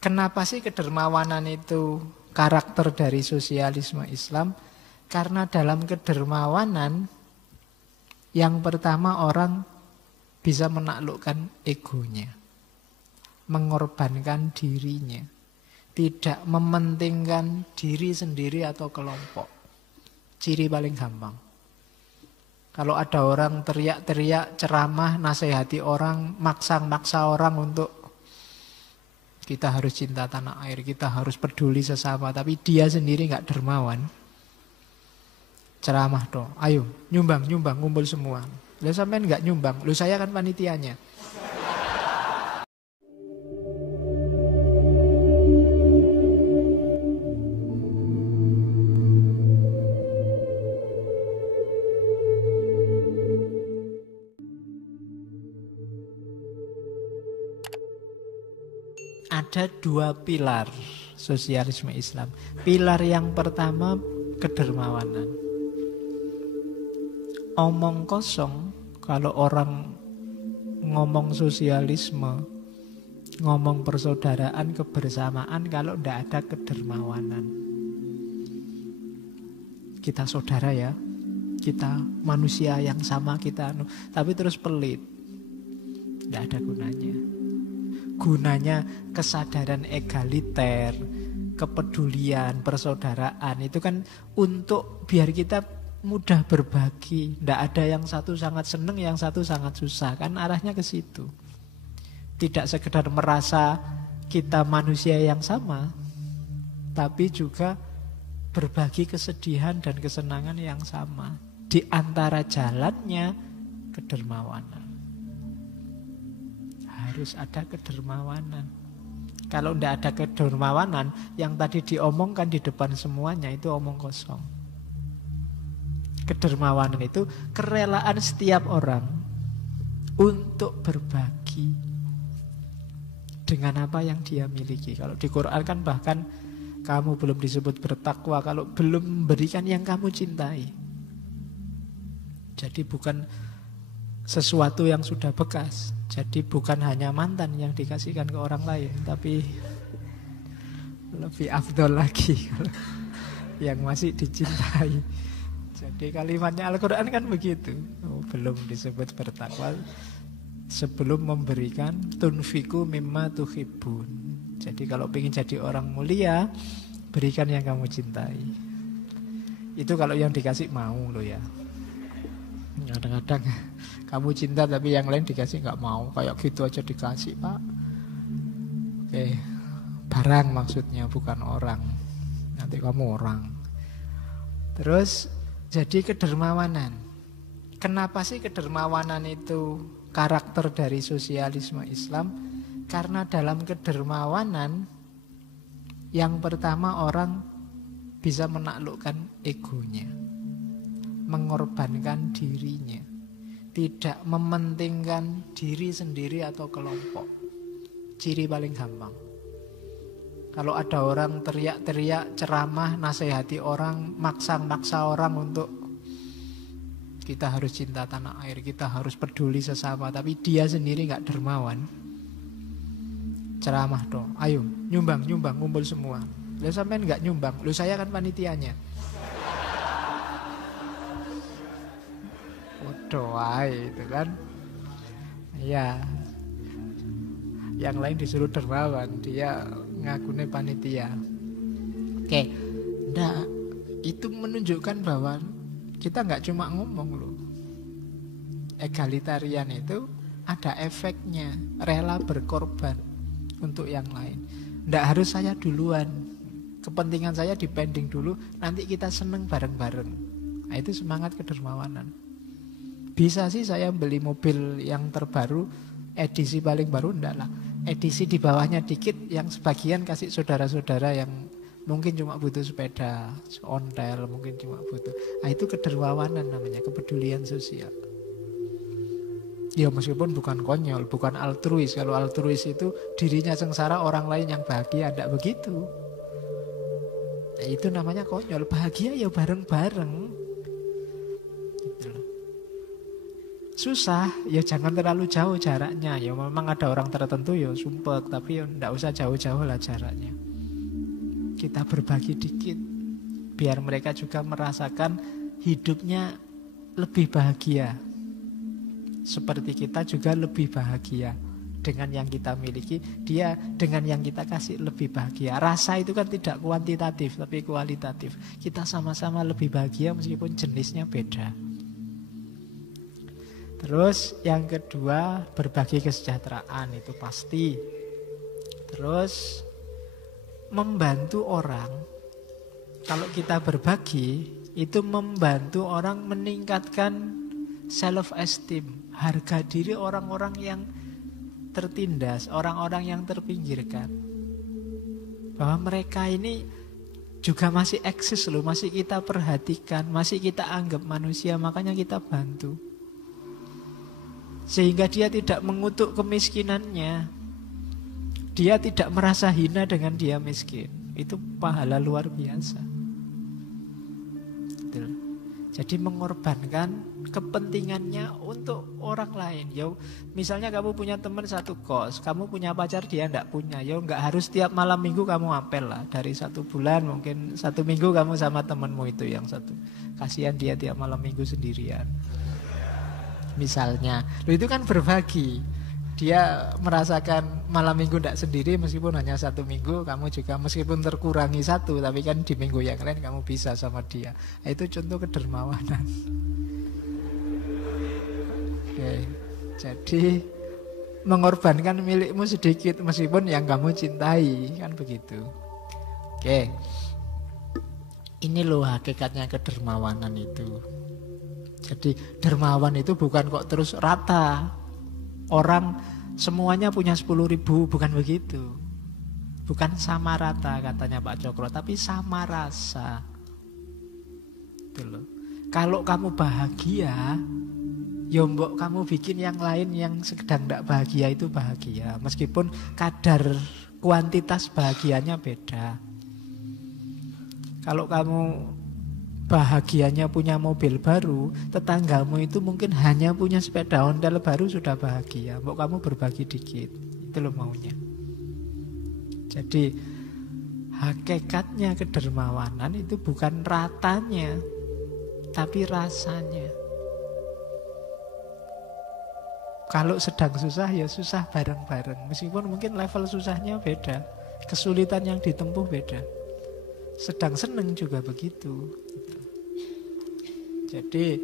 Kenapa sih kedermawanan itu karakter dari sosialisme Islam? Karena dalam kedermawanan yang pertama orang bisa menaklukkan egonya, mengorbankan dirinya, tidak mementingkan diri sendiri atau kelompok. Ciri paling gampang. Kalau ada orang teriak-teriak, ceramah, nasihati orang, maksa orang untuk kita harus cinta tanah air, kita harus peduli sesama, tapi dia sendiri nggak dermawan. Ceramah toh, ayo nyumbang, ngumpul semua. Lu sampean nggak nyumbang, lu saya kan panitianya. Ada dua pilar sosialisme Islam. Pilar yang pertama kedermawanan. Omong kosong kalau orang ngomong sosialisme, ngomong persaudaraan, kebersamaan kalau tidak ada kedermawanan. Kita saudara ya, kita manusia yang sama kita, tapi terus pelit, tidak ada gunanya. Gunanya kesadaran egaliter, kepedulian, persaudaraan itu kan untuk biar kita mudah berbagi. Tidak ada yang satu sangat senang, yang satu sangat susah. Kan arahnya ke situ. Tidak sekedar merasa kita manusia yang sama, tapi juga berbagi kesedihan dan kesenangan yang sama. Di antara jalannya kedermawanan. Harus ada kedermawanan. Kalau tidak ada kedermawanan, yang tadi diomongkan di depan semuanya itu omong kosong. Kedermawanan itu kerelaan setiap orang untuk berbagi dengan apa yang dia miliki. Kalau di Quran kan bahkan kamu belum disebut bertakwa kalau belum memberikan yang kamu cintai. Jadi bukan sesuatu yang sudah bekas. Jadi bukan hanya mantan yang dikasihkan ke orang lain, tapi lebih afdol lagi yang masih dicintai. Jadi kalimatnya Al-Quran kan begitu. Belum disebut bertakwa sebelum memberikan tunfiku mimma tuhibbun. Jadi kalau ingin jadi orang mulia, berikan yang kamu cintai. Itu kalau yang dikasih mau loh ya. Kadang-kadang kamu cinta tapi yang lain dikasih nggak mau, kayak gitu aja dikasih pak. Oke, barang maksudnya bukan orang. Nanti kamu orang. Terus jadi kedermawanan. Kenapa sih kedermawanan itu karakter dari sosialisme Islam? Karena dalam kedermawanan yang pertama orang bisa menaklukkan egonya, mengorbankan dirinya, tidak mementingkan diri sendiri atau kelompok. Ciri paling gampang. Kalau ada orang teriak-teriak, ceramah, nasihati orang, maksa orang untuk kita harus cinta tanah air, kita harus peduli sesama, tapi dia sendiri nggak dermawan. Ceramah dong, ayo nyumbang, ngumpul semua. Lu sampean nggak nyumbang, lu saya kan panitianya. Doa itu kan. Ya. Yang lain disuruh dermawan, dia ngakune panitia. Oke. Nah, itu menunjukkan bahwa kita nggak cuma ngomong loh. Egalitarian itu ada efeknya, rela berkorban untuk yang lain. Nggak harus saya duluan. Kepentingan saya dipending dulu, nanti kita seneng bareng-bareng. Nah, itu semangat kedermawanan. Bisa sih saya beli mobil yang terbaru, edisi paling baru, enggak lah. Edisi di bawahnya dikit, yang sebagian kasih saudara-saudara yang mungkin cuma butuh sepeda, ontel, mungkin cuma butuh. Nah, itu kedermawanan namanya, kepedulian sosial. Ya meskipun bukan konyol, bukan altruis. Kalau altruis itu dirinya sengsara, orang lain yang bahagia, enggak begitu. Nah, itu namanya konyol. Bahagia ya bareng-bareng. susah, ya jangan terlalu jauh jaraknya. Ya memang ada orang tertentu ya sumpek, tapi ya enggak usah jauh-jauh lah jaraknya. Kita berbagi dikit, biar mereka juga merasakan hidupnya lebih bahagia. Seperti kita juga lebih bahagia dengan yang kita miliki, dia dengan yang kita kasih lebih bahagia. Rasa itu kan tidak kuantitatif tapi kualitatif. Kita sama-sama lebih bahagia meskipun jenisnya beda. Terus yang kedua, berbagi kesejahteraan, itu pasti. Terus membantu orang. Kalau kita berbagi, itu membantu orang meningkatkan self esteem, harga diri orang-orang yang tertindas, orang-orang yang terpinggirkan. Bahwa mereka ini juga masih eksis loh, masih kita perhatikan, masih kita anggap manusia, makanya kita bantu. Sehingga dia tidak mengutuk kemiskinannya, dia tidak merasa hina dengan dia miskin. Itu pahala luar biasa. Betul. Jadi mengorbankan kepentingannya untuk orang lain. Ya, misalnya kamu punya teman satu kos, kamu punya pacar, dia enggak punya. Ya enggak harus tiap malam minggu kamu apel lah. Dari 1 bulan mungkin 1 minggu kamu sama temanmu itu yang satu. Kasihan dia tiap malam minggu sendirian. Misalnya, loh itu kan berbagi. Dia merasakan malam minggu tidak sendiri meskipun hanya 1 minggu, kamu juga meskipun terkurangi 1, tapi kan di minggu yang lain kamu bisa sama dia. Itu contoh kedermawanan. Oke, jadi mengorbankan milikmu sedikit meskipun yang kamu cintai, kan begitu. Oke, ini loh hakikatnya kedermawanan itu. Jadi dermawan itu bukan kok terus rata. Orang semuanya punya 10.000, bukan begitu. Bukan sama rata katanya Pak Cokro, tapi sama rasa. Itu loh. Kalau kamu bahagia, ya mbok kamu bikin yang lain yang sedang tidak bahagia itu bahagia. Meskipun kadar kuantitas bahagianya beda. Kalau kamu bahagianya punya mobil baru, tetanggamu itu mungkin hanya punya sepeda Honda baru sudah bahagia. Mbok kamu berbagi dikit, itu loh maunya. Jadi hakikatnya kedermawanan itu bukan ratanya, tapi rasanya. Kalau sedang susah ya susah bareng-bareng, meskipun mungkin level susahnya beda, kesulitan yang ditempuh beda. Sedang seneng juga begitu. Jadi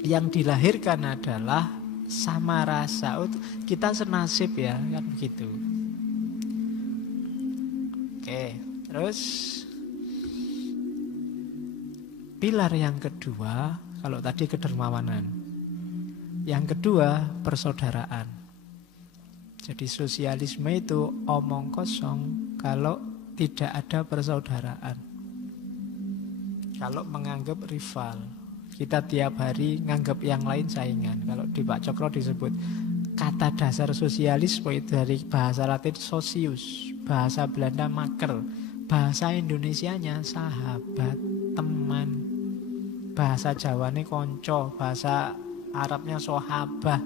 yang dilahirkan adalah sama rasa. Kita senasib ya, kan begitu. Oke, terus pilar yang kedua, kalau tadi kedermawanan, yang kedua persaudaraan. Jadi sosialisme itu omong kosong kalau tidak ada persaudaraan. Kalau menganggap rival, kita tiap hari nganggap yang lain saingan. Kalau di Pak Cokro disebut kata dasar sosialisme itu dari bahasa Latin socius, bahasa Belanda maker, bahasa Indonesianya sahabat, teman, bahasa Jawane konco, bahasa Arabnya sohabah.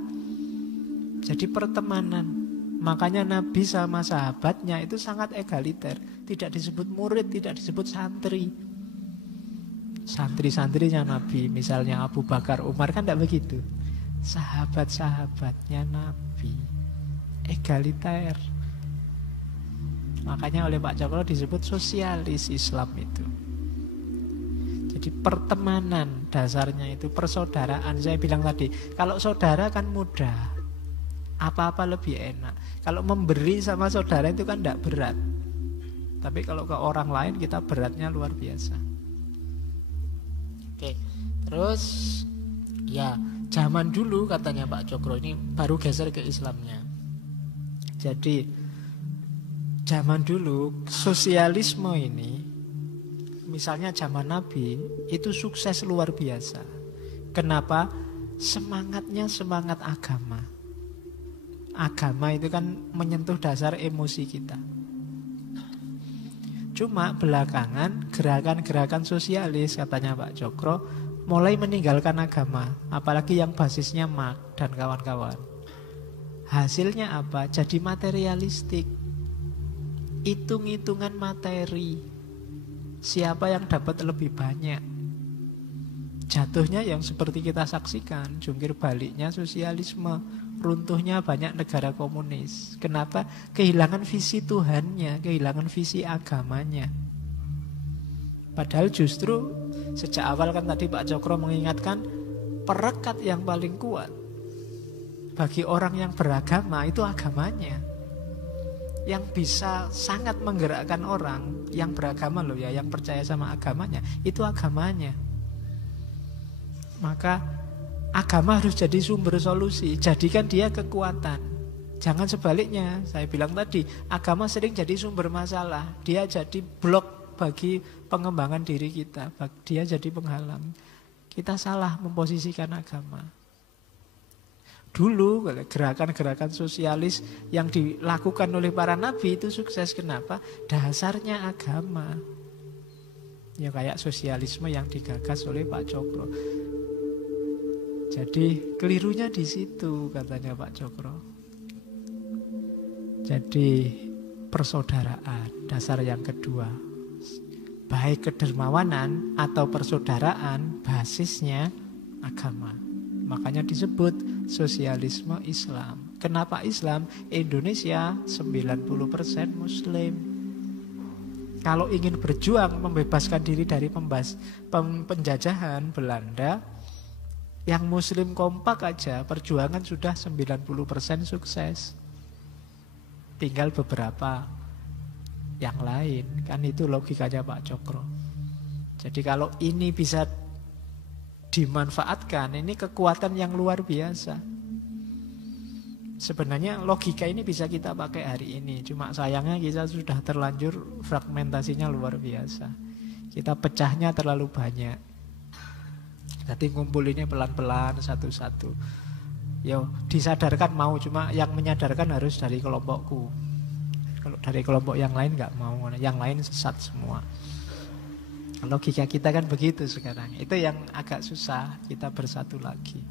Jadi pertemanan. Makanya Nabi sama sahabatnya itu sangat egaliter. Tidak disebut murid, tidak disebut santri. Santri-santrinya Nabi, misalnya Abu Bakar, Umar, kan tidak begitu. Sahabat-sahabatnya Nabi egaliter. Makanya oleh Pak Cokro disebut sosialis Islam itu. Jadi pertemanan dasarnya itu persaudaraan. Saya bilang tadi, kalau saudara kan mudah, apa-apa lebih enak. Kalau memberi sama saudara itu kan tidak berat. Tapi kalau ke orang lain kita beratnya luar biasa. Oke, terus ya zaman dulu katanya Pak Cokro, ini baru geser ke Islamnya. Jadi zaman dulu sosialisme ini, misalnya zaman Nabi, itu sukses luar biasa. Kenapa? Semangatnya semangat agama. Agama itu kan menyentuh dasar emosi kita. Cuma belakangan gerakan-gerakan sosialis katanya Pak Cokro mulai meninggalkan agama, apalagi yang basisnya Marx dan kawan-kawan. Hasilnya apa? Jadi materialistik. Hitung-hitungan materi. Siapa yang dapat lebih banyak? Jatuhnya yang seperti kita saksikan, jungkir baliknya sosialisme, runtuhnya banyak negara komunis. Kenapa? Kehilangan visi Tuhannya, kehilangan visi agamanya. Padahal justru sejak awal kan tadi Pak Cokro mengingatkan, perekat yang paling kuat bagi orang yang beragama itu agamanya. Yang bisa sangat menggerakkan orang yang beragama loh ya, yang percaya sama agamanya, itu agamanya. Maka agama harus jadi sumber solusi, jadikan dia kekuatan. Jangan sebaliknya, saya bilang tadi, agama sering jadi sumber masalah. Dia jadi blok bagi pengembangan diri kita, dia jadi penghalang. Kita salah memposisikan agama. Dulu gerakan-gerakan sosialis yang dilakukan oleh para nabi itu sukses. Kenapa? Dasarnya agama. Ya kayak sosialisme yang digagas oleh Pak Cokro. Jadi kelirunya di situ katanya Pak Cokro. Jadi persaudaraan, dasar yang kedua. Baik kedermawanan atau persaudaraan, basisnya agama. Makanya disebut sosialisme Islam. Kenapa Islam? Indonesia 90% Muslim. Kalau ingin berjuang membebaskan diri dari penjajahan Belanda, yang Muslim kompak aja perjuangan sudah 90% sukses. Tinggal beberapa yang lain. Kan itu logikanya Pak Cokro. Jadi kalau ini bisa dimanfaatkan, ini kekuatan yang luar biasa. Sebenarnya logika ini bisa kita pakai hari ini. Cuma sayangnya kita sudah terlanjur fragmentasinya luar biasa. Kita pecahnya terlalu banyak. Jadi ngumpulinnya pelan-pelan satu-satu. Yo, disadarkan mau, cuma yang menyadarkan harus dari kelompokku. Kalau dari kelompok yang lain nggak mau, yang lain sesat semua. Logika kita kan begitu sekarang. Itu yang agak susah kita bersatu lagi.